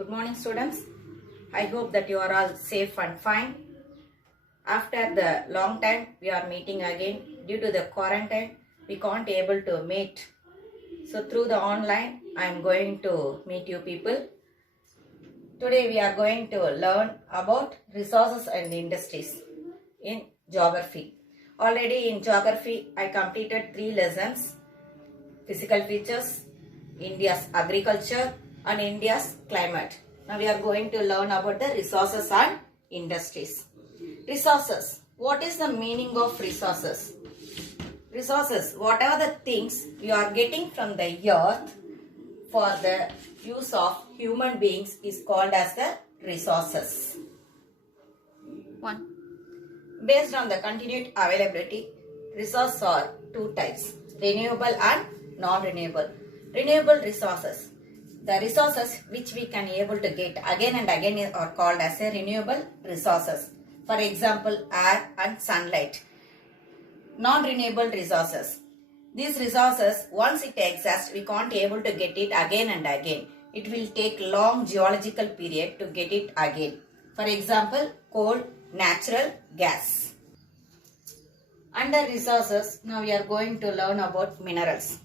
Good morning, students. I hope that you are all safe and fine. After the long time, we are meeting again. Due to the quarantine, we can't able to meet. So through the online, I am going to meet you people. Today we are going to learn about resources and industries in geography. Already in geography, I completed 3 lessons. Physical features, India's agriculture and India's climate. Now we are going to learn about the resources and industries. Resources. What is the meaning of resources? Resources, whatever the things you are getting from the earth for the use of human beings is called as the resources. 1. Based on the continued availability, resources are 2 types, renewable and non-renewable. Renewable resources. The resources which we can able to get again and again are called as a renewable resources. For example, air and sunlight. Non-renewable resources. These resources, once it exists, we can't able to get it again and again. It will take long geological period to get it again. For example, coal, natural gas. Under resources, now we are going to learn about minerals.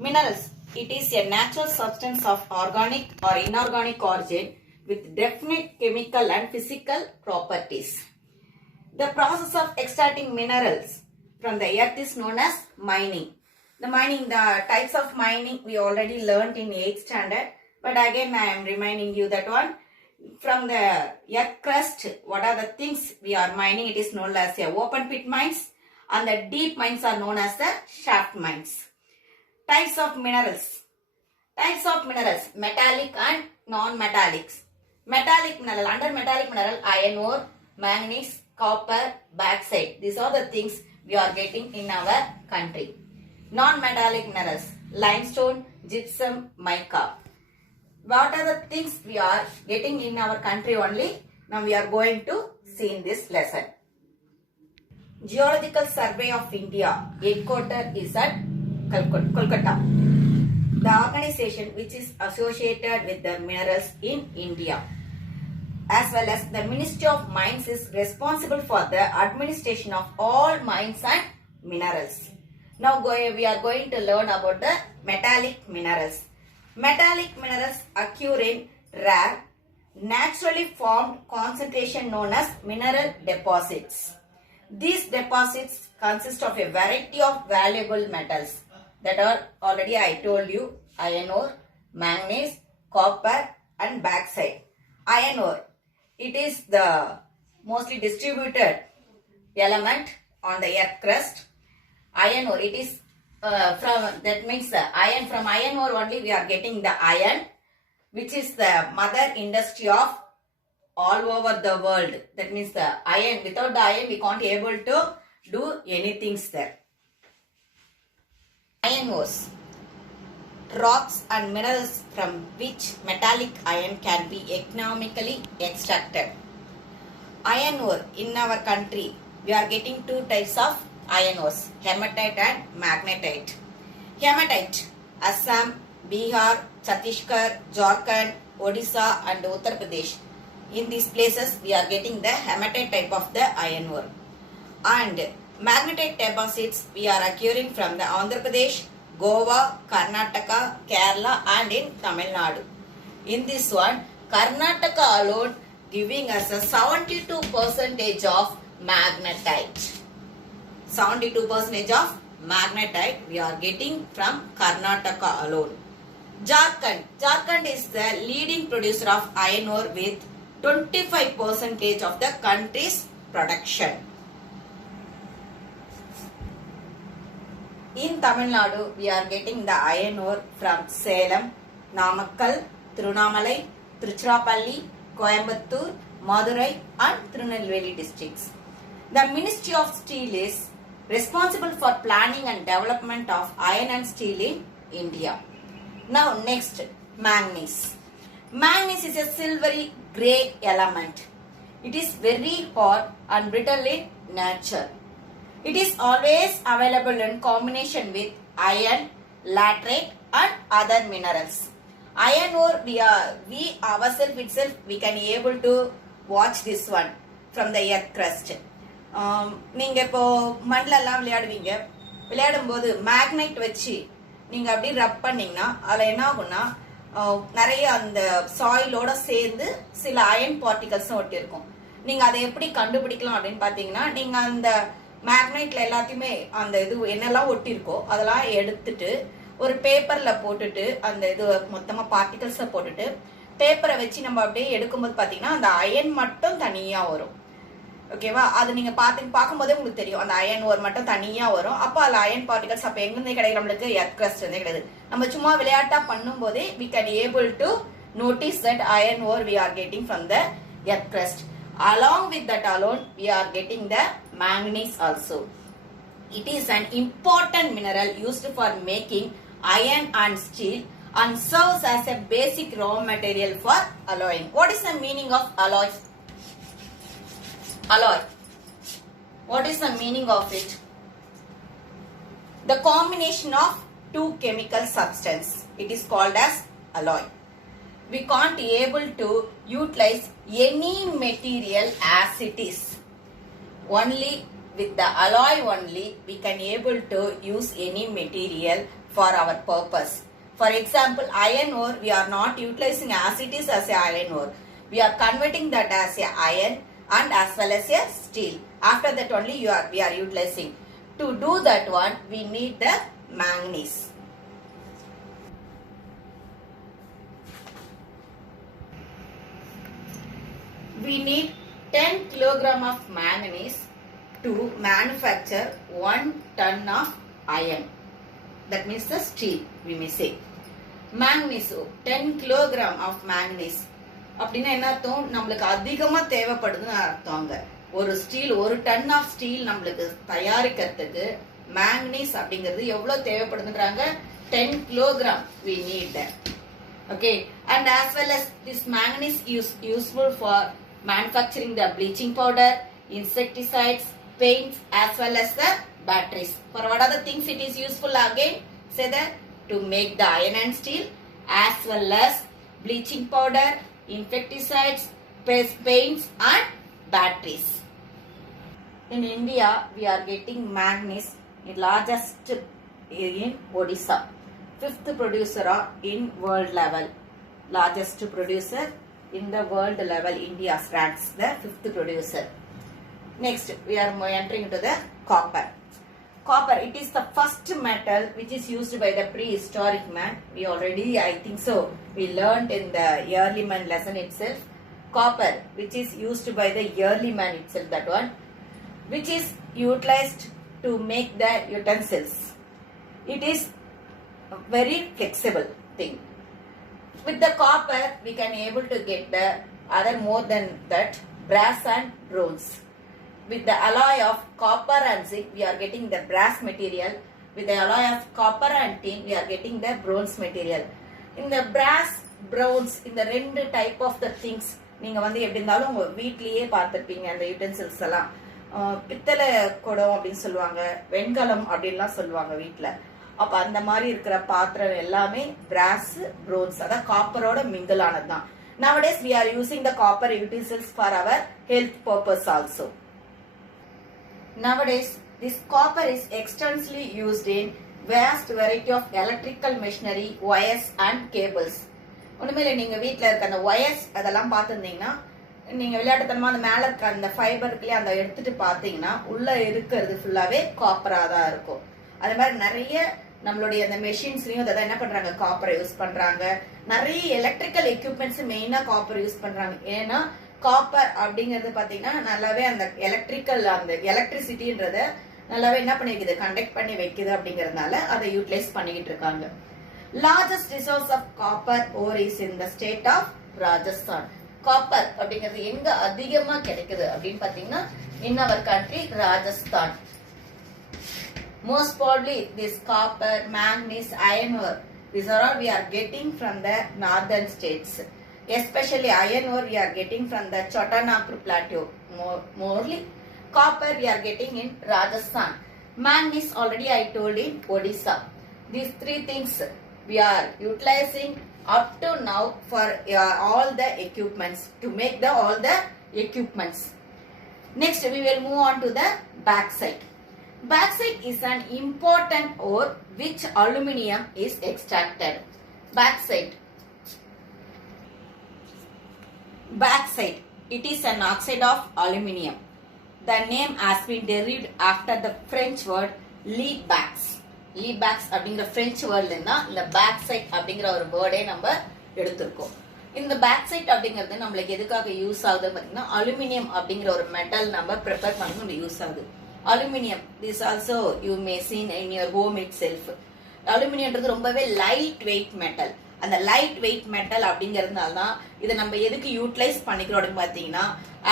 Minerals, it is a natural substance of organic or inorganic origin with definite chemical and physical properties. The process of extracting minerals from the earth is known as mining. The types of mining we already learned in 8th standard, but again I am reminding you that one. From the earth crust, what are the things we are mining? It is known as the open pit mines, and the deep mines are known as the shaft mines. Types of minerals. Types of minerals, metallic and non-metallics. Metallic mineral, under metallic mineral, iron ore, manganese, copper, bauxite. These are the things we are getting in our country. Non-metallic minerals, limestone, gypsum, mica. What are the things we are getting in our country only? Now we are going to see in this lesson. Geological Survey of India, headquarter is at Kolkata. The organization which is associated with the minerals in India, as well as the Ministry of Mines, is responsible for the administration of all mines and minerals. Now we are going to learn about the metallic minerals. Metallic minerals occur in rare, naturally formed concentration known as mineral deposits. These deposits consist of a variety of valuable metals that are already I told you: iron ore, manganese, copper and bauxite. Iron ore, it is the mostly distributed element on the earth crust. Iron ore, it is from iron ore only we are getting the iron, which is the mother industry of all over the world. That means the iron, without the iron we can't able to do anything there. Iron ores, rocks and minerals from which metallic iron can be economically extracted. Iron ore, in our country we are getting 2 types of iron ores, hematite and magnetite. Hematite, Assam, Bihar, Chhattisgarh, Jharkhand, Odisha and Uttar Pradesh. In these places we are getting the hematite type of the iron ore. And magnetite deposits we are occurring from the Andhra Pradesh, Goa, Karnataka, Kerala and in Tamil Nadu. In this one, Karnataka alone giving us a 72% of magnetite. 72% of magnetite we are getting from Karnataka alone. Jharkhand. Jharkhand is the leading producer of iron ore with 25% of the country's production. In Tamil Nadu, we are getting the iron ore from Salem, Namakkal, Tirunamalai, Tiruchirappalli, Coimbatore, Madurai and Tirunelveli districts. The Ministry of Steel is responsible for planning and development of iron and steel in India. Now next, manganese. Manganese is a silvery grey element. It is very hard and brittle in nature. It is always available in combination with iron, laterite and other minerals. Iron ore, we ourselves itself, we can able to watch this one from the earth crust. நீங்க இப்போ மண்ணிலெல்லாம் விளையாடுவீங்க. விளையாடும் போது magnet வச்சு நீங்க அப்படி ரப் பண்ணீங்கன்னா அதில் என்ன ஆகும்னா நிறைய அந்த சாயிலோட சேர்ந்து சில அயன் பார்ட்டிகல்ஸும் ஒட்டி இருக்கும். நீங்க அதை எப்படி கண்டுபிடிக்கலாம் அப்படின்னு பாத்தீங்கன்னா, நீங்க அந்த மேக்னெட்ல எல்லாத்தையுமே அந்த இது என்னெல்லாம் ஒட்டி இருக்கோ அதெல்லாம் எடுத்துட்டு ஒரு பேப்பர்ல போட்டுட்டு அந்த இது மொத்தமா பார்ட்டிகல்ஸை போட்டுட்டு பேப்பரை வச்சு நம்ம அப்படியே எடுக்கும்போது பாத்தீங்கன்னா அந்த அயன் மட்டும் தனியா வரும். ஓகேவா? அது நீங்க பார்க்கும்போதே உங்களுக்கு தெரியும் அந்த அயன் ஓர் மட்டும் தனியா வரும். அப்போ அதுல அயன் பார்ட்டிகல்ஸ் அப்ப எங்கிருந்தே கிடையாது, நம்மளுக்கு எர்த் கிரஸ்ட் இருந்தே கிடையாது. நம்ம சும்மா விளையாட்டா பண்ணும் போதே we can able to notice that iron ore we are getting from the earth crust. Along with that alone, we are getting the manganese also. It is an important mineral used for making iron and steel and serves as a basic raw material for alloying. What is the meaning of alloy? Alloy. What is the meaning of it? The combination of two chemical substance. It is called as alloy. We can't able to utilize any material as it is. Only with the alloy only we can able to use any material for our purpose. For example, iron ore we are not utilizing as it is as a iron ore. We are converting that as a iron and as well as a steel. After that only we are utilizing. To do that one we need the manganese. We need 10 kilogram of manganese to manufacture 1 ton of iron. That means the steel, we may say. Manganese, 10 kilogram of manganese. அப்படின்னா என்ன அர்த்தம்? நம்மளுக்கு அதிகமா தேவைப்படுதுன்னு அர்த்தம். ஒரு steel, ஒரு ton of steel நம்மளுக்கு தயாரிக்கிறதுக்கு மேங்கனீஸ் அப்படிங்கிறது எவ்வளவு தேவைப்படுதுன்றாங்க? 10 kilogram we need that. Okay, and as well as this manganese is useful for manufacturing the bleaching powder, insecticides, paints as well as the batteries. For what are the things it is useful again? Say that to make the iron and steel as well as bleaching powder, insecticides, paints and batteries. In India, we are getting manganese in largest in Odisha. 5th producer in world level. Largest producer in the world level. India ranks the 5th producer. Next, we are entering into the copper. Copper, it is the first metal which is used by the prehistoric man. We already, I think so, we learned in the early man lesson itself. Copper, which is used by the early man itself, that one, which is utilized to make the utensils. It is a very flexible thing. With the copper, we can able to get the other more than that, brass and bronze. With the alloy of copper and zinc, we are getting the brass material. With the alloy of copper and tin, we are getting the bronze material. In the brass, bronze, in the ரெண்டு type of the things, நீங்க வந்து எப்படி இருந்தாலும் உங்க வீட்லயே பார்த்திருப்பீங்க அந்த utensils எல்லாம். பித்தளை குடம் அப்படின்னு சொல்லுவாங்க, வெண்கலம் அப்படின்லாம் சொல்லுவாங்க வீட்டுல. அப்ப அந்த மாதிரி இருக்கிற பாத்திரம் எல்லாமே brass, bronze, அதான் காப்பரோட mingle ஆனதுதான். Nowadays we are using the copper utensils for our health purpose also. Nowadays, this copper is extensively used in vast variety of electrical machinery, wires and cables. ஒண்ணுமே நீங்க வீட்ல இருக்க அந்த wires அதெல்லாம் பார்த்திருந்தீங்கன்னா, நீங்க விளையாட்டுத்தனமா அந்த மேல இருக்க அந்த ஃபைபருக்குள்ளே அந்த எடுத்துட்டு பாத்தீங்கன்னா உள்ள இருக்கிறது ஃபுல்லாவே காப்பரா தான் இருக்கும். அதே மாதிரி நிறைய நம்மளுடைய அந்த மெஷின்ஸ்லயும் அதை என்ன பண்றாங்க, காப்பரை யூஸ் பண்றாங்க. நிறைய எலக்ட்ரிக்கல் எக்யூப்மெண்ட்ஸ் மெயினா காப்பர் யூஸ் பண்றாங்க. ஏன்னா காப்பர் அப்படிங்கறது பாத்தீங்கன்னா நல்லாவே அந்த எலக்ட்ரிக்கல் அந்த எலக்ட்ரிசிட்டின்றத நல்லாவே என்ன பண்ணிருக்குது, கண்டக்ட் பண்ணி வைக்குது. அப்படிங்கறதுனால அதை யூட்டிலைஸ் பண்ணிக்கிட்டு இருக்காங்க. Largest resource of copper ore is in the state of Rajasthan. Copper அப்படிங்கிறது எங்க அதிகமா கிடைக்குது அப்படின்னு பாத்தீங்கன்னா in our country Rajasthan. Most probably this copper, manganese, iron ore, these are all we are getting from the northern states. Especially iron ore we are getting from the Chotanagpur plateau. Morely copper we are getting in Rajasthan. Manganese already I told in Odisha. These three things we are utilizing up to now for all the equipments, to make the all the equipments. Next we will move on to the bauxite. Bauxite is an important ore which aluminium is extracted. Bauxite. Bauxite, it is an oxide of aluminium. The name has been derived after the French word Liebax. Liebax அப்படிங்கிற French word இந்த bauxite அப்படிங்கிற ஒரு வேர்டே நம்ம எடுத்திருக்கோம். இந்த bauxite அப்படிங்கிறது நம்மளுக்கு எதுக்காக யூஸ் ஆகுது பார்த்தீங்கன்னா அலுமினியம் அப்படிங்கிற ஒரு மெட்டல் நம்ம ப்ரிப்பேர் பண்ண நம்ம யூஸ் ஆகுது. Aluminium this also you may seen in your home itself. அலுமினியம்ன்றது ரொம்பவே லைட் வெயிட் மெட்டல். அந்த லைட் வெயிட் மெட்டல் அப்படிங்கிறதுனால தான் இதை நம்ம எதுக்கு யூட்டிலைஸ் பண்ணிக்கிறோம் அப்படின்னு பார்த்தீங்கன்னா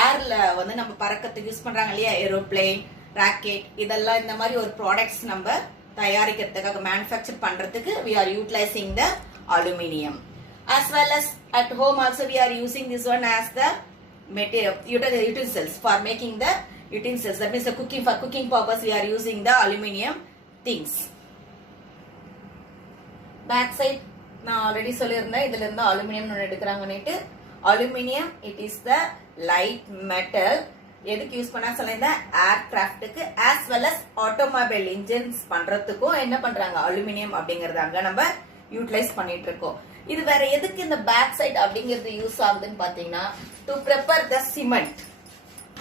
ஏர்ல வந்து நம்ம பறக்கிறதுக்கு யூஸ் பண்றாங்க இல்லையா, ஏரோப்ளேன், ராக்கெட், இதெல்லாம் இந்த மாதிரி ஒரு ப்ராடக்ட்ஸ் நம்ம தயாரிக்கிறதுக்காக மேனுஃபேக்சர் பண்றதுக்கு we are utilizing the aluminium. As well as at home also we are using this one as the material utensils for making the utensils. That means the for cooking purpose we are using the aluminium things. Bauxite நான் already சொல்லியிருந்தேன், இதுல இருந்து aluminium எடுக்கிறாங்கன்னுட்டு. Aluminium it is the light metal. எதுக்கு use பண்ணா சொல்லியிருந்தேன், ஏர்கிராஃப்டுக்கு as well as automobile engines பண்றதுக்கும் என்ன பண்றாங்க, அலுமினியம் அப்படிங்கறதாங்க நம்ம யூட்டிலைஸ் பண்ணிட்டு இருக்கோம். இது வேற எதுக்கு இந்த bauxite அப்படிங்கிறது யூஸ் ஆகுதுன்னு பாத்தீங்கன்னா to prepare the cement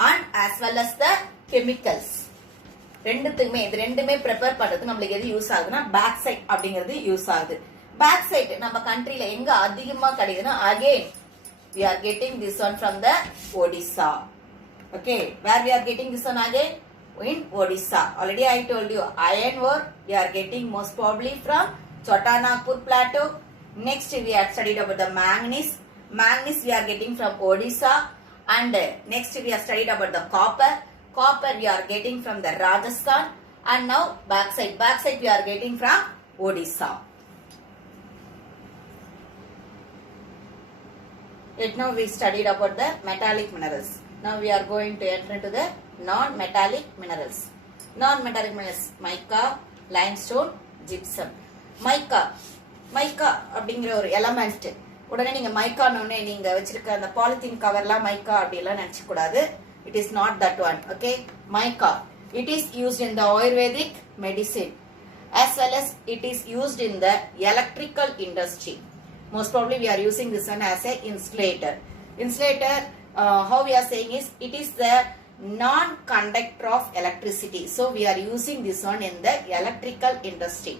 and as well as the chemicals. ரெண்டுத்துக்குமே இது ரெண்டுமே ப்ரிப்பேர் பண்றதுக்கு நம்மளுக்கு எது யூஸ் ஆகுதுன்னா bauxite அப்படிங்கிறது யூஸ் ஆகுது. bauxite நம்ம கண்ட்ரில எங்க அதிகமா கிடைக்குதுன்னா again we are getting this one from the Odisha. Okay, where we are getting this one again? In Odisha. Already I told you iron ore we are getting most probably from Chotanagpur plateau. Next we have studied about the manganese. Manganese we are getting from Odisha. And next we have studied about the copper. Copper we are getting from the Rajasthan. And now bauxite. Bauxite we are getting from Odisha. Yet now we studied about the metallic minerals. Now we are going to enter into the non-metallic minerals. Non-metallic minerals, mica, limestone, gypsum. Mica அப்படிங்கிற ஒரு element. உடனே நீங்க மைக்கானே நீங்க வச்சிருக்க அந்த polythene கவர்லாம் மைக்கா அப்படிலாம் நினைச்சு கூடாது. It is not that one. Okay, mica. It is used in the Ayurvedic medicine as well as it is used in the electrical industry. Most probably we are using this one as a insulator. Insulator, how we are saying is it is the non-conductor of electricity. So we are using this one in the electrical industry.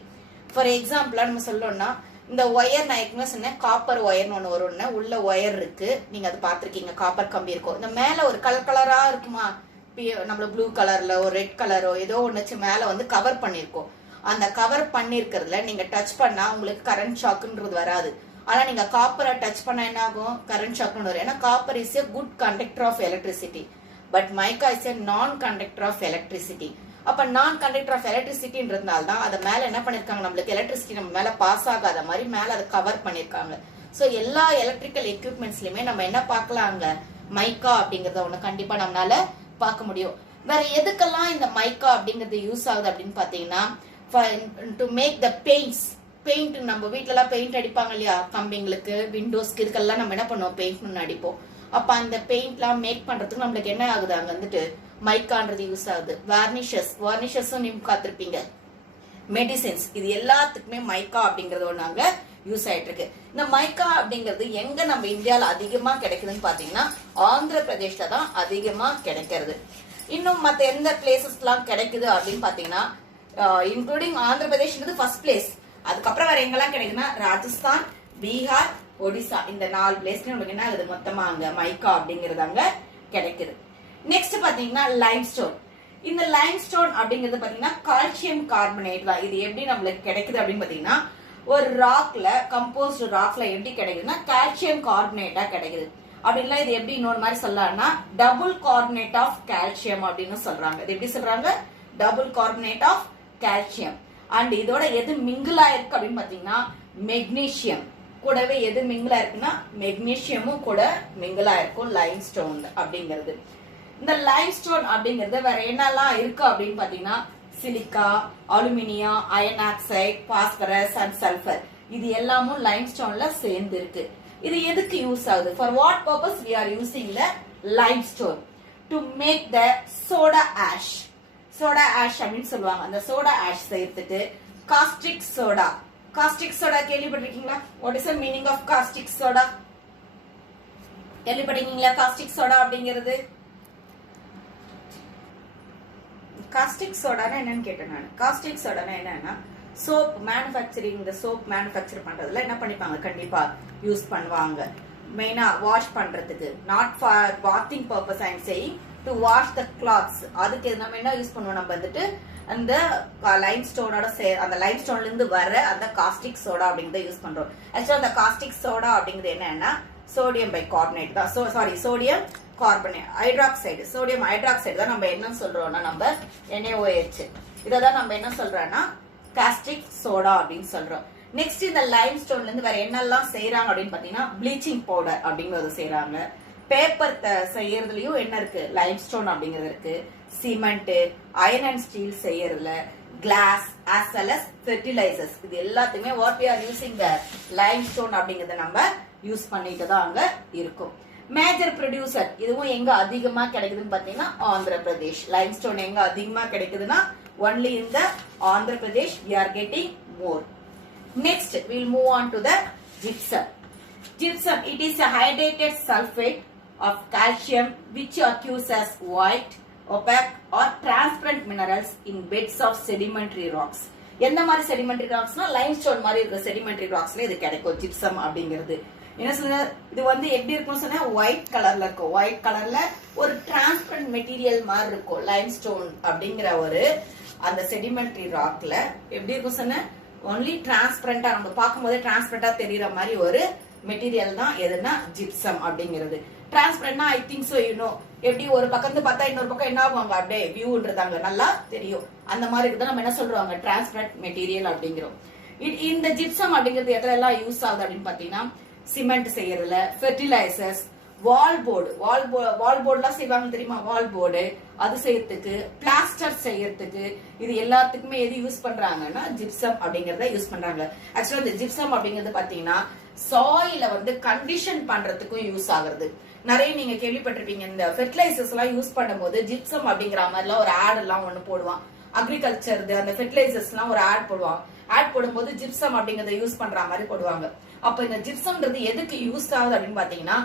For example, நம்ம சொல்லணும்னா இந்த wire நான் ஏற்கனவே சொன்னேன், copper ஒயர்னு ஒன்று வரும்னு, உள்ள wire இருக்கு, நீங்க அதை பார்த்துருக்கீங்க, காப்பர் கம்பி இருக்கும். இந்த மேல ஒரு கலர் கலரா இருக்குமா, நம்மள ப்ளூ கலர்ல ஒரு ரெட் கலரோ ஏதோ ஒன்று மேல வந்து கவர் பண்ணிருக்கோம். அந்த கவர் பண்ணிருக்கிறதுல நீங்க டச் பண்ணா உங்களுக்கு கரண்ட் ஷாக்குன்றது வராது. ஆனா நீங்க காப்பரை டச் பண்ண என்ன ஆகும், கரண்ட் ஷாக்னு வரும். ஏன்னா copper is a good conductor of electricity, but mica is a non conductor of electricity. அப்ப நான் கண்டக்டர் ஆஃப் எலக்ட்ரிசிட்டின்றதுனால தான் அதை மேல என்ன பண்ணிருக்காங்க, நம்மளுக்கு எலக்ட்ரிசிட்டி நம்ம மேல பாஸ் ஆகாத மாதிரி மேல அதை கவர் பண்ணிருக்காங்க. சோ எல்லா எலக்ட்ரிக்கல் எக்யூப்மெண்ட்ஸ்லயுமே நம்ம என்ன பார்க்கலாங்க, மைக்கா அப்படிங்கறத ஒண்ணு கண்டிப்பா நம்மளால பார்க்க முடியும். வேற எதுக்கெல்லாம் இந்த மைக்கா அப்படிங்கிறது யூஸ் ஆகுது அப்படின்னு பாத்தீங்கன்னா to make the paints. Paint நம்ம வீட்டுல எல்லாம் பெயிண்ட் அடிப்பாங்க இல்லையா, கம்பிங்களுக்கு, விண்டோஸ்க்கு, இதுக்கெல்லாம் நம்ம என்ன பண்ணுவோம், பெயிண்ட் அடிப்போம். அப்ப அந்த பெயிண்ட் எல்லாம் மேக் பண்றதுக்கு நம்மளுக்கு என்ன ஆகுது, அங்க வந்துட்டு மைக்கான்றது யூஸ் ஆகுது. வார்னிஷஸும் நீங்க காத்திருப்பீங்க, மெடிசின்ஸ், இது எல்லாத்துக்குமே மைக்கா அப்படிங்கறது ஒண்ணாங்க யூஸ் ஆயிட்டு இருக்கு. இந்த மைக்கா அப்படிங்கிறது எங்க நம்ம இந்தியால அதிகமா கிடைக்குதுன்னு பாத்தீங்கன்னா ஆந்திர பிரதேஷ்ல தான் அதிகமா கிடைக்கிறது. இன்னும் மத்த எந்த பிளேசஸ் எல்லாம் கிடைக்குது அப்படின்னு பாத்தீங்கன்னா இன்க்ளூடிங் ஆந்திர பிரதேஷ்ன்றது ஃபர்ஸ்ட் பிளேஸ். அதுக்கப்புறம் வேற எங்கெல்லாம் கிடைக்குதுன்னா ராஜஸ்தான், பீகார், ஒடிசா, இந்த 4 பிளேஸ்ல உங்களுக்கு என்ன ஆகுது, மொத்தமா அங்க மைக்கா அப்படிங்கறது அங்க கிடைக்குது. நெக்ஸ்ட் பாத்தீங்கன்னா லைம்ஸ்டோன். இந்த லைம்ஸ்டோன் அப்படிங்கிறது பாத்தீங்கன்னா கால்சியம் கார்பனேட் தான். இது எப்படி நம்மளுக்கு கிடைக்குது அப்படின்னு பாத்தீங்கன்னா ஒரு ராக்ல, கம்போஸ்ட் ராக்ல எப்படி கிடைக்குதுன்னா கால்சியம் கார்பனேட்டா கிடைக்குது. அப்படின்னா இது எப்படி இன்னொரு மாதிரி சொல்லலாம்னா டபுள் கார்பனேட் ஆஃப் கால்சியம் அப்படின்னு சொல்றாங்க. இது எப்படி சொல்றாங்க, double carbonate of calcium. And இதோட எது மிங்கிளா இருக்கு அப்படின்னு பாத்தீங்கன்னா மெக்னீசியம் கூடவே எது மிங்கிளா இருக்குன்னா மெக்னீசியமும் கூட மிங்கிளா இருக்கும் லைம்ஸ்டோன் அப்படிங்கிறது. இந்த லைம்ஸ்டோன் அப்படிங்கறது வேற என்னெல்லாம் இருக்கு அப்படின்னு பாத்தீங்கன்னா silica, aluminium, iron oxide, phosphorus and sulphur, இது எல்லாமும் limestone சேர்ந்து இருக்கு. இது எதுக்கு யூஸ் ஆகுது? For what purpose we are using the limestone? To make the soda ash. Soda ash அப்படின்னு சொல்லுவாங்க. அந்த soda ash செய்யறதுக்கு caustic soda. Caustic soda கேள்விப்பட்டிருக்கீங்களா? What is the meaning of caustic soda? கேள்விப்பட்டிருக்கீங்களா caustic soda அப்படிங்கிறது? caustic soda என்னன்னு கேட்டேன் நான். caustic soda என்னன்னா soap manufacturing, இந்த soap manufacture பண்றதுல என்ன பண்ணிப்பாங்க? கண்டிப்பா யூஸ் பண்ணுவாங்க. மெயினா வாஷ் பண்றதுக்கு, not for bathing purpose I am saying, to wash the cloths. அதுக்கு நம்ம என்ன யூஸ் பண்ணுவோம்? நம்ம வந்துட்டு அந்த லைம்ஸ்டோனோட அந்த லைம்ஸ்டோன்ல இருந்து வர அந்த காஸ்டிக் சோடா அப்படிங்கறத யூஸ் பண்றோம். ஆக்சுவலா அந்த காஸ்டிக் சோடா அப்படிங்கிறது என்னன்னா சோடியம் பைகார்பனேட் தான். Sodium carbonate hydroxide, sodium hydroxide தான் நம்ம என்ன சொல்றோம்னா நம்ம NaOH. இததான் நம்ம என்ன சொல்றோம்னா காஸ்டிக் சோடா அப்படின்னு சொல்றோம். நெக்ஸ்ட் இந்த லைம்ஸ்டோன்ல இருந்து வேற என்னெல்லாம் செய்யறாங்க அப்படின்னு பாத்தீங்கன்னா ப்ளீச்சிங் பவுடர் அப்படிங்கறது செய்யறாங்க. பேப்பர் செய்யறதுலயும் என்ன இருக்கு? லைம்ஸ்டோன் அப்படிங்கிறது இருக்கு. சிமெண்ட், அயர்ன் அண்ட் ஸ்டீல் செய்யறதுல, class as well as fertilizers, இது எல்லாத்துக்குமே what we are using the limestone அப்படிங்கறத நம்ம யூஸ் பண்ணிட்டு தான் அங்க இருக்கும். மேஜர் ப்ரொடியூசர் இதுவும் எங்க அதிகமா கிடைக்குதுன்னு பாத்தீங்கன்னா ஆந்திர பிரதேஷ். லைம்ஸ்டோன் எங்க அதிகமா கிடைக்குதுன்னா only in the Andhra Pradesh we are getting more. Next we will move on to the gypsum. Gypsum, it is a hydrated sulfate of calcium which occurs as white, opaque or transparent minerals in beds of sedimentary rocks. எந்த மாதிரி sedimentary rocksனா limestone மாதிரி இருக்கிற sedimentary rocksல இது கிடைக்கும் gypsum அப்படிங்கிறது. என்ன சொல்ற? இது வந்து எப்படி இருக்கும்னு சொன்னா ஒயிட் கலர்ல இருக்கும். ஒயிட் கலர்ல ஒரு டிரான்ஸ்பரண்ட் மெட்டீரியல் மாதிரி இருக்கும். லைம்ஸ்டோன் அப்படிங்கிற ஒரு அந்த செடிமெண்ட்ரி ராக்ல எப்படி இருக்கும் சொன்ன? ஒன்லி டிரான்ஸ்பரண்டா, நம்ம பார்க்கும்போது டிரான்ஸ்பரண்டா தெரியற மாதிரி ஒரு மெட்டீரியல் தான் எதுனா ஜிப்சம் அப்படிங்கிறது. டிரான்ஸ்பரண்டா I think so you know. எப்படி ஒரு பக்கம் பார்த்தா இன்னொரு பக்கம் என்ன ஆகுவாங்க? அப்படியே வியூன்றதாங்க நல்லா தெரியும். அந்த மாதிரி இருக்குதான் நம்ம என்ன சொல்றாங்க? டிரான்ஸ்பரண்ட் மெட்டீரியல் அப்படிங்கிறோம். இந்த ஜிப்சம் அப்படிங்கிறது எதுல எல்லாம் யூஸ் ஆகுது அப்படின்னு பாத்தீங்கன்னா சிமெண்ட் செய்யறதுல, ஃபெர்டிலைசர்ஸ், வால் போர்டுலாம் செய்வாங்க தெரியுமா? வால் போர்டு அது செய்யறதுக்கு, பிளாஸ்டர் செய்யறதுக்கு, இது எல்லாத்துக்குமே எது யூஸ் பண்றாங்கன்னா ஜிப்சம் அப்படிங்கறத யூஸ் பண்றாங்க. ஆக்சுவலா இந்த ஜிப்சம் அப்படிங்கிறது பாத்தீங்கன்னா சாயில வந்து கண்டிஷன் பண்றதுக்கும் யூஸ் ஆகுறது. நிறைய நீங்க கேள்விப்பட்டிருப்பீங்க, இந்த ஃபெர்டிலைசர்ஸ் எல்லாம் யூஸ் பண்ணும்போது ஜிப்சம் அப்படிங்கிற மாதிரிலாம் ஒரு ஆட் எல்லாம் ஒண்ணு போடுவான். அக்ரிகல்ச்சர் அந்த ஃபெர்டிலைசர்ஸ் எல்லாம் ஒரு ஆட் போடுவான். ஆட் போடும்போது ஜிப்சம் அப்படிங்கறத யூஸ் பண்ற மாதிரி போடுவாங்க. அப்ப இந்த ஜிப்சம்ன்றது எதுக்கு யூஸ் ஆகுது அப்படின்னு பாத்தீங்கன்னா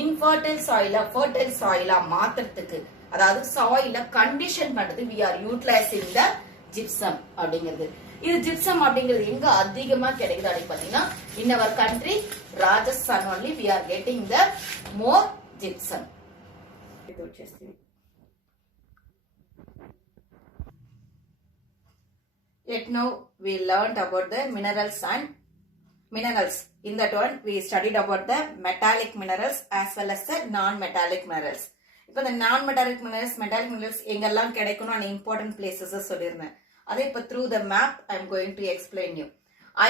இன்ஃபர்டைல் சாயில ஃபர்டைல் சாயிலா மாத்துறதுக்கு, அதாவது சாயில கண்டிஷன் பண்றது we are utilizing the gypsum அப்படிங்கிறது. இது ஜிப்சம் அப்படிங்கிறது எங்க அதிகமா கிடைக்குது அப்படின்னு பாத்தீங்கன்னா in our country Rajasthan only we are getting the more gypsum. Yet now we learned about the minerals and minerals. In that one we studied about the metallic minerals as well as the non-metallic minerals. இப்போ the non-metallic minerals, metallic minerals எங்கெல்லாம் கிடைக்கணும் and important places சொல்லிருந்தேன். அதே இப்போ through the map I am going to explain you.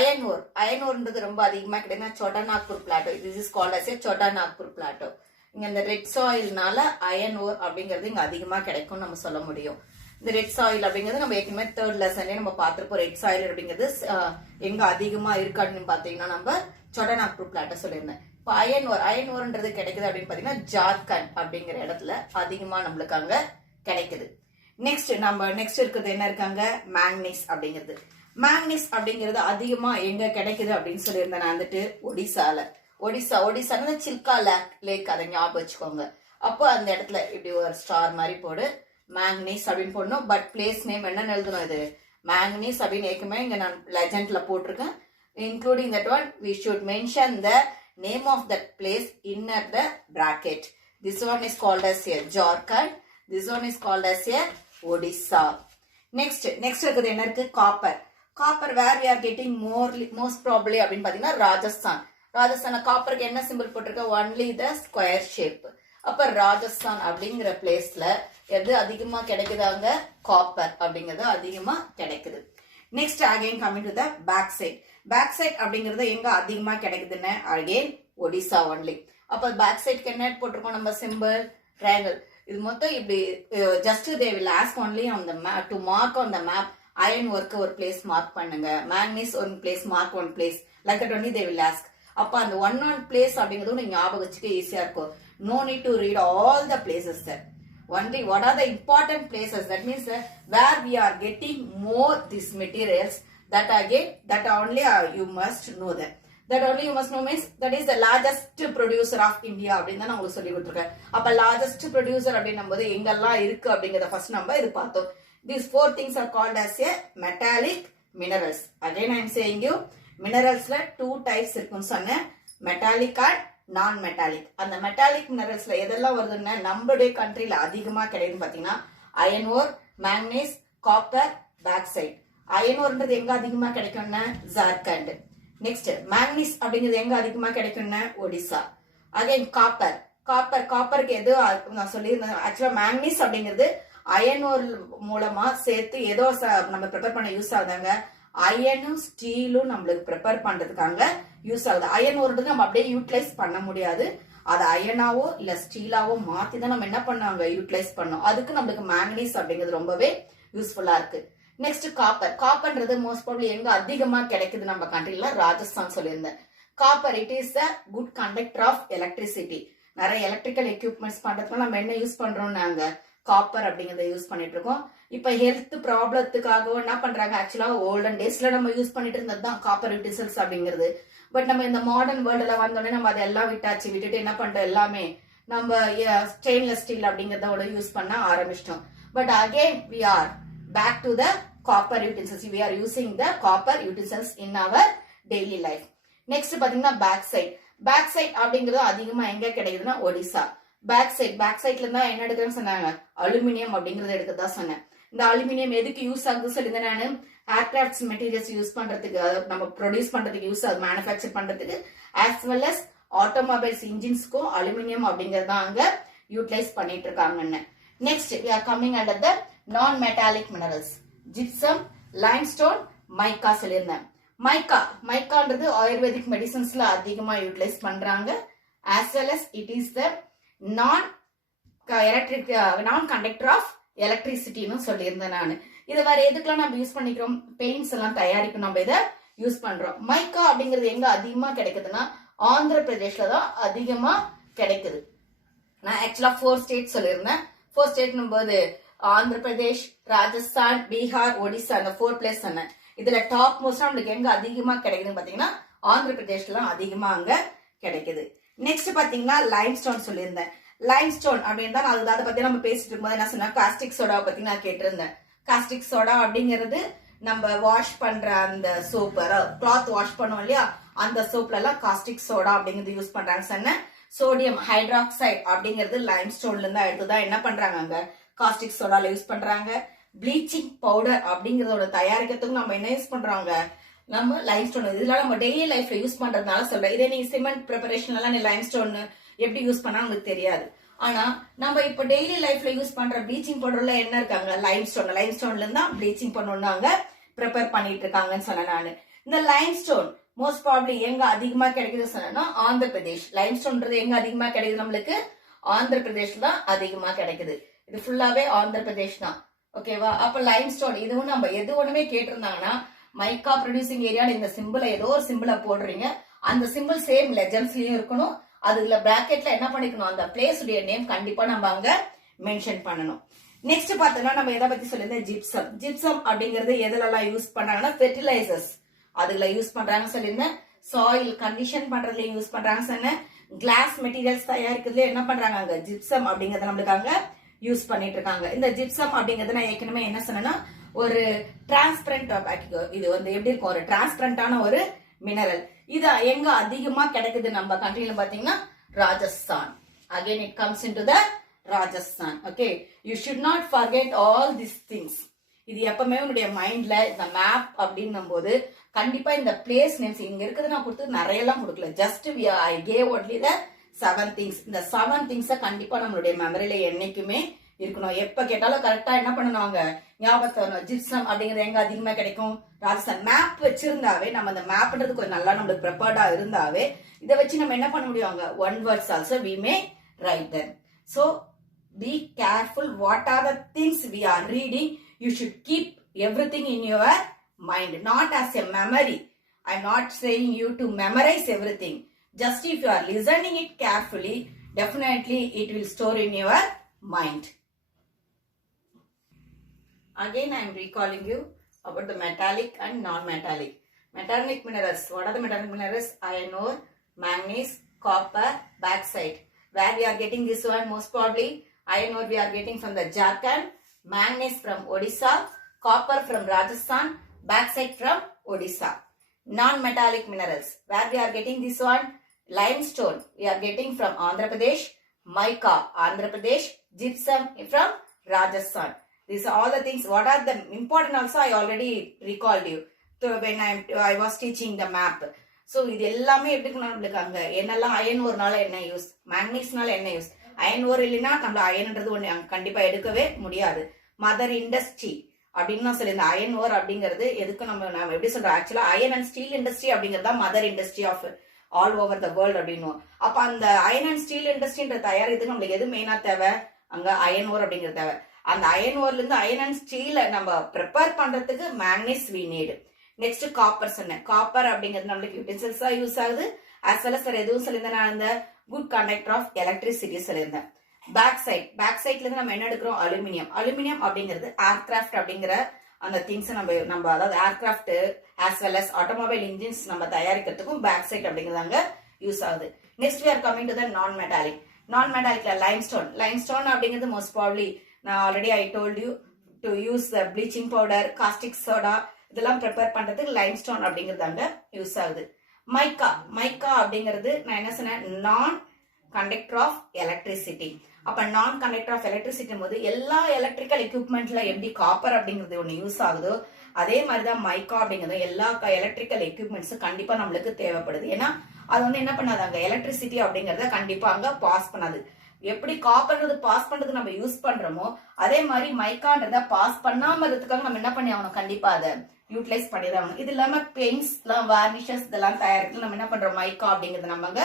Iron ore. Iron oreன்றது ரொம்ப அதிகமா கிடைக்குன்னா Chotanagpur plateau. This is called as a Chotanagpur plateau. இங்க இந்த ரெட் சாயில்னால அயன் ஓர் அப்படிங்கிறது இங்க அதிகமா கிடைக்கும் நம்ம சொல்ல முடியும். இந்த ரெட் சாயில் அப்படிங்கிறது நம்ம ஏற்கனவே தேர்ட் லெசன்லயே நம்ம பார்த்திருப்போம். ரெட் சாயில் அப்படிங்கிறது எங்க அதிகமா இருக்கான்னு பாத்தீங்கன்னா நம்ம சொட்டநாக்பூர் பிளாட்டை சொல்லியிருந்தேன். இப்போ அயன் ஓர்ன்றது கிடைக்குது அப்படின்னு பாத்தீங்கன்னா ஜார்க்கண்ட் அப்படிங்கிற இடத்துல அதிகமா நம்மளுக்கு அங்க கிடைக்குது. நெக்ஸ்ட் இருக்கிறது என்ன இருக்காங்க? மேங்னீஸ் அப்படிங்கிறது. மேங்னீஸ் அப்படிங்கிறது அதிகமா எங்க கிடைக்குது அப்படின்னு சொல்லியிருந்தேன் நான் வந்துட்டு ஒடிசான்னு சில்கா லேக் அதை ஞாபகம் வச்சுக்கோங்க. அப்போ அந்த இடத்துல இப்படி ஒரு ஸ்டார் மாதிரி போடு மேங்னீஸ் அப்படின்னு போடணும். பட் பிளேஸ் நேம் என்னன்னு எழுதணும்? இது மேங்னீஸ் அப்படின்னு ஏற்கனவே இங்க நான் லெஜெண்ட்ல போட்டிருக்கேன். Including that one, we should mention the name of that place inner the bracket. This one is called as a Jharkhand. This one is called as a Odisha. Next இருக்குது என்ன இருக்கு? Copper where we are getting most probably அப்படின்னு பாத்தீங்கன்னா ராஜஸ்தான் காப்பருக்கு என்ன simple போட்டிருக்க? Only the square shape. அப்ப ராஜஸ்தான் அப்படிங்கிற பிளேஸ்ல எது அதிகமா கிடைக்குதாங்க? காப்பர் அப்படிங்கிறது அதிகமா கிடைக்குது. Next again coming to the back side அப்படிங்கறது எங்க அதிகமா கிடைக்குதுன்னு அகைன் ஒடிசா ஒன்லி. அப்ப பேக் சைட்க்கு என்ன போட்டிருக்கோம் நம்ம? Simple triangle. இது மொத்தம் இப்படி just they will ask only on the map to mark on the map. Iron ore ஒரு பிளேஸ் மார்க் பண்ணுங்க, manganese one place mark one place, like that only they will ask. அப்ப அந்த one on place அப்படிங்கிறது நீங்க ஞாபகம் வச்சுக்க ஈஸியா இருக்கும். No need to read all the places there. Only what are the important places, that means where we are getting more these materials, that again that only you must know that. That only you must know means that is the largest producer of India அப்படின்னு தான் நான் உங்களுக்கு சொல்லி கொடுத்துருக்கேன். அப்ப largest producer அப்படின்னும் போது எங்கெல்லாம் இருக்கு அப்படிங்கறத ஃபர்ஸ்ட் நம்ம இது பார்த்தோம். These four things are called as a metallic minerals. Again I am saying you, mineralsல two types இருக்குன்னு சொன்னேன், metallic and நான் மெட்டாலிக். அந்த மெட்டாலிக் மினரல்ஸ்ல எதெல்லாம் வருதுன்னா நம்மளுடைய கண்ட்ரில அதிகமா கிடைக்குன்னு பாத்தீங்கன்னா iron ore, மேக்னீஸ், copper, bauxite. Iron ஓர்ன்றது எங்க அதிகமா கிடைக்கும்னா ஜார்க்கண்ட். நெக்ஸ்ட் மேக்னீஸ் அப்படிங்கிறது எங்க அதிகமா கிடைக்கும்னா ஒடிசா. அகைன் காப்பர், காப்பருக்கு எதோ நான் சொல்லியிருந்தேன். ஆக்சுவலா மேக்னீஸ் அப்படிங்கிறது அயன் ஓர் மூலமா சேர்த்து ஏதோ நம்ம ப்ரிப்பேர் பண்ண யூஸ் ஆகுதாங்க. அயனும் ஸ்டீலும் நம்மளுக்கு ப்ரிப்பேர் பண்றதுக்காக யூஸ் ஆகுது. அயன் ஓர்ன்றது நம்ம அப்படியே யூட்டிலைஸ் பண்ண முடியாது. அது அயனாவோ இல்ல ஸ்டீலாவோ மாத்தி தான் நம்ம என்ன பண்ணாங்க யூட்டிலைஸ் பண்ணோம். அதுக்கு நம்மளுக்கு மேக்னீஸ் அப்படிங்கிறது ரொம்பவே யூஸ்ஃபுல்லா இருக்கு. நெக்ஸ்ட் காப்பர்ன்றது மோஸ்ட் ப்ராபப்லி எங்க அதிகமா கிடைக்குது நம்ம கண்ட்ரில, ராஜஸ்தான் சொல்லியிருந்தேன். Copper it is a good conductor of electricity. நிறைய எலக்ட்ரிக்கல் எக்யூப்மெண்ட்ஸ் பண்றதுக்கு நம்ம என்ன யூஸ் பண்றோம், நாங்க காப்பர் அப்படிங்கறத யூஸ் பண்ணிட்டு இருக்கோம். இப்ப ஹெல்த் ப்ராப்ளத்துக்காக என்ன பண்றாங்க, ஆக்சுவலா ஓல்டன் டேஸ்ல நம்ம யூஸ் பண்ணிட்டு இருந்ததுதான் காப்பர் யூட்டிசல்ஸ் அப்படிங்கிறது. பட் நம்ம இந்த மாடர்ன் வேர்ல்டுல வந்தோடனே நம்ம அதெல்லாம் விட்டுட்டு என்ன பண்றோம், எல்லாமே நம்ம ஸ்டெயின்லெஸ் ஸ்டீல் அப்படிங்கறதோட யூஸ் பண்ண ஆரம்பிச்சிட்டோம். But again we are back to the copper utensils. We are using the copper utensils in our daily life. Next பாத்தீங்கன்னா backside அப்படிங்கிறது அதிகமா எங்க கிடைக்குதுன்னா ஒடிசா. பேக்சைட்ல இருந்தா என்ன எடுக்கிறேன்னு சொன்னாங்க, அலுமினியம் அப்படிங்கறத எடுக்கதா சொன்னேன். இந்த அலுமினியம் எதுக்கு யூஸ் ஆகுது சொல்லியிருந்தேன் நானு, ஏர்கிராஃப்ட்ஸ் மெட்டீரியல்ஸ் யூஸ் பண்றதுக்கு, நம்ம ப்ரொடியூஸ் பண்றதுக்கு யூஸ் ஆகுது, மேனுஃபேக்சர் பண்றதுக்கு, ஆஸ் வெல் அஸ் ஆட்டோமொபைல்ஸ் இன்ஜின்ஸ்க்கும் அலுமினியம் அப்படிங்கறத அங்க யூட்டிலைஸ் பண்ணிட்டு இருக்காங்கன்னு. Next we are coming under the non metallic minerals. gypsum, limestone, mica சொல்லியிருந்தேன். மைக்கான்றது ஆயுர்வேதிக் மெடிசன்ஸ்ல அதிகமா யூட்டிலைஸ் பண்றாங்க. as well as it is the non conductor of எலக்ட்ரிசிட்டின்னு சொல்லியிருந்தேன் நான். இது வேற எதுக்கெல்லாம் நம்ம யூஸ் பண்ணிக்கிறோம், பெயிண்ட்ஸ் எல்லாம் தயாரிக்கும் நம்ம இதை யூஸ் பண்றோம். மைக்கா அப்படிங்கிறது எங்க அதிகமா கிடைக்குதுன்னா ஆந்திர பிரதேஷ்ல தான் அதிகமா கிடைக்குது. நான் ஆக்சுவலா 4 ஸ்டேட் சொல்லியிருந்தேன். 4 ஸ்டேட்னும் போது ஆந்திர பிரதேஷ், ராஜஸ்தான், பீகார், ஒடிசா, அந்த 4 பிளேஸ் சொன்னேன். இதுல டாப் மோஸ்டா நம்மளுக்கு எங்க அதிகமா கிடைக்குதுன்னு பாத்தீங்கன்னா ஆந்திர பிரதேஷ்ல தான் அதிகமா அங்க கிடைக்குது. நெக்ஸ்ட் பாத்தீங்கன்னா லைம்ஸ்டோன் சொல்லியிருந்தேன். லைம்ஸ்டோன் அப்படின்னு தான் அதை பத்தி நம்ம பேசிட்டு இருக்கும்போது என்ன சொன்னா, காஸ்டிக் சோடா பத்தி நான் கேட்டிருந்தேன். காஸ்டிக் சோடா அப்படிங்கிறது நம்ம வாஷ் பண்ற அந்த சோப், கிளாத் வாஷ் பண்ணுவோம் இல்லையா, அந்த சோப்ல எல்லாம் காஸ்டிக் சோடா அப்படிங்கிறது யூஸ் பண்றாங்க சொன்னேன். சோடியம் ஹைட்ராக்சைடு அப்படிங்கிறது லைம்ஸ்டோன்ல இருந்தா எடுத்துதான் என்ன பண்றாங்க அங்க காஸ்டிக் சோடால யூஸ் பண்றாங்க. ப்ளீச்சிங் பவுடர் அப்படிங்கறதோட தயாரிக்கிறதுக்கு நம்ம என்ன யூஸ் பண்றாங்க, நம்ம லைம்ஸ்டோன். இதெல்லாம் நம்ம டெய்லி லைஃப்ல யூஸ் பண்றதுனால சொல்றேன். இதே நீங்க சிமெண்ட் ப்ரிப்பரேஷன் எல்லாம் லைம்ஸ்டோன் எப்படி யூஸ் பண்ணா உங்களுக்கு தெரியாது. ஆனா நம்ம இப்ப டெய்லி லைஃப்ல யூஸ் பண்ற ப்ளீச்சிங் பவுடர்ல என்ன இருக்காங்க, லைம்ஸ்டோன்ல இருந்தா ப்ளீச்சிங் பண்ணாங்க ப்ரிப்பேர் பண்ணிட்டு இருக்காங்கன்னு சொன்னேன் நானு. இந்த லைம்ஸ்டோன் மோஸ்ட் ப்ராபப்லி எங்க அதிகமா கிடைக்குது சொன்னா ஆந்திர பிரதேஷ். லைம்ஸ்டோன்றது எங்க அதிகமா கிடைக்குது, நம்மளுக்கு ஆந்திர பிரதேஷ்ல தான் அதிகமா கிடைக்குது. இது ஃபுல்லாவே ஆந்திர பிரதேஷ் தான். ஓகேவா? அப்ப லைம்ஸ்டோன் இதுவும் நம்ம எது ஒண்ணுமே கேட்டிருந்தாங்கன்னா, மைக்கா ப்ரொடியூசிங் ஏரியால இந்த சிம்பிளை ஏதோ ஒரு சிம்பிளை போடுறீங்க, அந்த சிம்பிள் சேம் லெஜண்ட்ஸ்லயும் இருக்கணும். அதுல பிராக்கெட்ல என்ன பண்ணிக்கணும், அந்த பிளேஸ் உடைய நேம் கண்டிப்பா நம்ம அங்க மென்ஷன் பண்ணணும். நெக்ஸ்ட் பார்த்தோம்னா நம்ம எதை பத்தி சொல்லியிருந்தேன், ஜிப்சம் அப்படிங்கிறது எதுலலாம் யூஸ் பண்றாங்கன்னா ஃபெர்டிலைசர்ஸ் அதுல யூஸ் பண்றாங்க சொல்லியிருந்தேன். சாயில் கண்டிஷன் பண்றதுல யூஸ் பண்றாங்க சொன்னேன். கிளாஸ் மெட்டீரியல்ஸ் தயாரிக்கிறதுல என்ன பண்றாங்க அங்க ஜிப்சம் அப்படிங்கறத நம்மளுக்கு அங்க யூஸ் பண்ணிட்டு இருக்காங்க. இந்த ஜிப்சம் அப்படிங்கறது நான் ஏற்கனவே என்ன சொன்னேன்னா ஒரு டிரான்ஸ்பரண்ட், இது வந்து எப்படி இருக்கும், ஒரு டிரான்ஸ்பரண்டான ஒரு மினரல். இது எங்க அதிகமா கிடைக்குது நம்ம கண்ட்ரில பாத்தீங்கன்னா Rajasthan. Again it comes into the Rajasthan. Okay, you should not forget all these things. இது எப்பவுமே உங்களுடைய மைண்ட்ல இந்த மேப் அப்படின்னும் போது கண்டிப்பா இந்த பிளேஸ் நேம்ஸ் இங்க இருக்குது நான் கொடுத்து நிறைய எல்லாம் கொடுக்கல, just I gave only the 7 things. இந்த 7 things கண்டிப்பா நம்மளுடைய மெமரியில என்னைக்குமே இருக்கணும். எப்ப கேட்டாலும் கரெக்டா என்ன பண்ணணும், ஞாபகத்தை ஜிப்சம் அப்படிங்கிறது எங்க அதிகமா கிடைக்கும், ராஜஸ்தான். மேப் வச்சிருந்தாவே நம்ம அந்த மேப்ன்றது கொஞ்சம் நல்லா நம்மளுக்கு ப்ரிப்பேர்டா இருந்தாவே இதை வச்சு நம்ம என்ன பண்ண முடியும், one words also we may write them. So be careful what are the things we are reading. You should keep everything in your mind, not as a memory. I'm not saying you to memorize everything. Just if you are listening it carefully, definitely it will store in your mind. Again, I am recalling you about the metallic and non-metallic. Metallic minerals. What are the metallic minerals? Iron ore, manganese, copper, bauxite. Where we are getting this one? Most probably iron ore we are getting from the Jharkhand, manganese from Odisha, copper from Rajasthan, bauxite from Odisha. Non-metallic minerals. Where we are getting this one? Limestone we are getting from Andhra Pradesh, mica Andhra Pradesh, gypsum from Rajasthan. These are all the things. What are the important also I already recalled you. So when I was teaching the map. So இது எல்லாமே எப்படி நம்மளுக்கு அங்க என்னெல்லாம் iron ஓர்னால என்ன use, மேக்னீஸ்னால என்ன use. Iron ore இல்லைன்னா நம்ம அயன்ன்றது ஒன்று கண்டிப்பா எடுக்கவே முடியாது. மதர் இண்டஸ்ட்ரி அப்படின்னு நான் சொல்லியிருந்தேன். அயன் ஓர் அப்படிங்கிறது எதுக்கு நம்ம எப்படி சொல்றோம், ஆக்சுவலா அயன் அண்ட் ஸ்டீல் இண்டஸ்ட்ரி அப்படிங்கிறது தான் mother industry of all over the world அப்படின்னு. அப்ப அந்த அயன் அண்ட் ஸ்டீல் இண்டஸ்ட்ரின்ற தயாரித்து நம்மளுக்கு எது மெயினா தேவை, அங்க அயன் ஓர் அப்படிங்கிறது தேவை. அந்த அயன் ஓர்ல இருந்து அயன் அண்ட் ஸ்டீல நம்ம ப்ரிப்பேர் பண்றதுக்கு மேக்னீஸ் வி நீடு. நெக்ஸ்ட் காப்பர் சொன்னேன். காப்பர் அப்படிங்கிறது நம்மளுக்கு யூட்டென்சில்ஸா யூஸ் ஆகுது. as well as எதுவும் சொல்லியிருந்தேன் நான், இந்த குட் கண்டக்டர் ஆஃப் எலக்ட்ரிசிட்டி சொல்லியிருந்தேன். பேக்சைட்ல இருந்து நம்ம என்ன எடுக்கிறோம், அலுமினியம். அலுமினியம் அப்படிங்கிறது ஏர்கிராஃப்ட் அப்படிங்கிற அந்த திங்ஸ் நம்ம அதாவது aircraft as well as automobile engines நம்ம தயாரிக்கிறதுக்கும் பேக்சைட் அப்படிங்கிறதாங்க யூஸ் ஆகுது. Next we are coming to the non-metallic. non-metallicல limestone அப்படிங்கிறது most probably நான் already I told you to use bleaching powder, caustic soda இதெல்லாம் ப்ரிப்பேர் பண்றதுக்கு லைம்ஸ்டோன் அப்படிங்கிறதாங்க யூஸ் ஆகுது. மைக்கா அப்படிங்கிறது நான் என்ன சொன்னேன், நான் கண்டக்டர் ஆஃப் எலக்ட்ரிசிட்டி. அப்ப நான் கண்டக்டர் ஆஃப் எலக்ட்ரிசிட்டி போது எல்லா எலக்ட்ரிக்கல் எக்யூப்மெண்ட்ல எப்படி காப்பர் அப்படிங்கிறது ஒன்று யூஸ் ஆகுதோ அதே மாதிரிதான் மைக்கா அப்படிங்கிறது எல்லா எலக்ட்ரிக்கல் எக்யூப்மெண்ட்ஸும் கண்டிப்பா நம்மளுக்கு தேவைப்படுது. ஏன்னா அது வந்து என்ன பண்ணாதாங்க, எலக்ட்ரிசிட்டி அப்படிங்கறத கண்டிப்பா அங்க பாஸ் பண்ணாது. எப்படி காப்பர்ன்றது பாஸ் பண்றது நம்ம யூஸ் பண்றோமோ அதே மாதிரி மைக்கான்றத பாஸ் பண்ணாம இருக்கிறதுக்காக நம்ம என்ன பண்ணி ஆகணும், கண்டிப்பா அதை யூட்டிலைஸ் பண்ணிதான். இது இல்லாம பெயிண்ட்ஸ் எல்லாம், வார்னிஷஸ் இதெல்லாம் தயாரிக்க நம்ம என்ன பண்றோம், மைக்கா அப்படிங்கறத நம்ம அங்க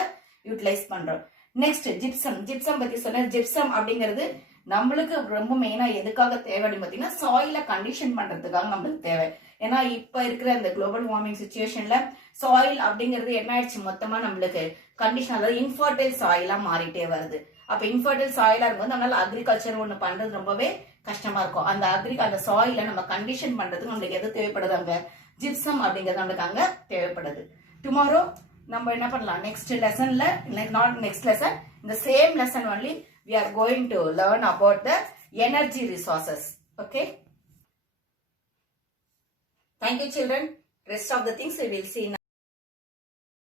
யூட்டிலைஸ் பண்றோம். நெக்ஸ்ட் ஜிப்சம் பத்தி சொன்ன. ஜிப்சம் அப்படிங்கிறது நம்மளுக்கு ரொம்ப மெயினா எதுக்காக தேவை அப்படின்னு பாத்தீங்கன்னா, சாயில கண்டிஷன் பண்றதுக்காக நம்மளுக்கு தேவை. ஏன்னா இப்ப இருக்கிற இந்த குளோபல் வார்மிங் சுச்சுவேஷன்ல சாயில் அப்படிங்கிறது என்ன ஆயிடுச்சு, மொத்தமா நம்மளுக்கு கண்டிஷன், அதாவது இன்ஃபர்டைல் சாயிலா மாறிட்டே வருது. அப்ப இன்ஃபர்டைல் சாயிலா இருக்கும்போது நம்மளால அக்ரிகல்ச்சர் ஒண்ணு பண்றது ரொம்பவே கஷ்டமா இருக்கும். அந்த சாயில நம்ம கண்டிஷன் பண்றதுக்கு நம்மளுக்கு எது தேவைப்படுது, அங்க ஜிப்சம் அப்படிங்கிறது நம்மளுக்கு அங்க தேவைப்படுது. டுமாரோ நம்ம என்ன பண்ணலாம், நெக்ஸ்ட் லெசன்ல, நாட் நெக்ஸ்ட் லெசன், இந்த same lesson only we are going to learn about the energy resources. Okay, thank you children. Rest of the things we will see now.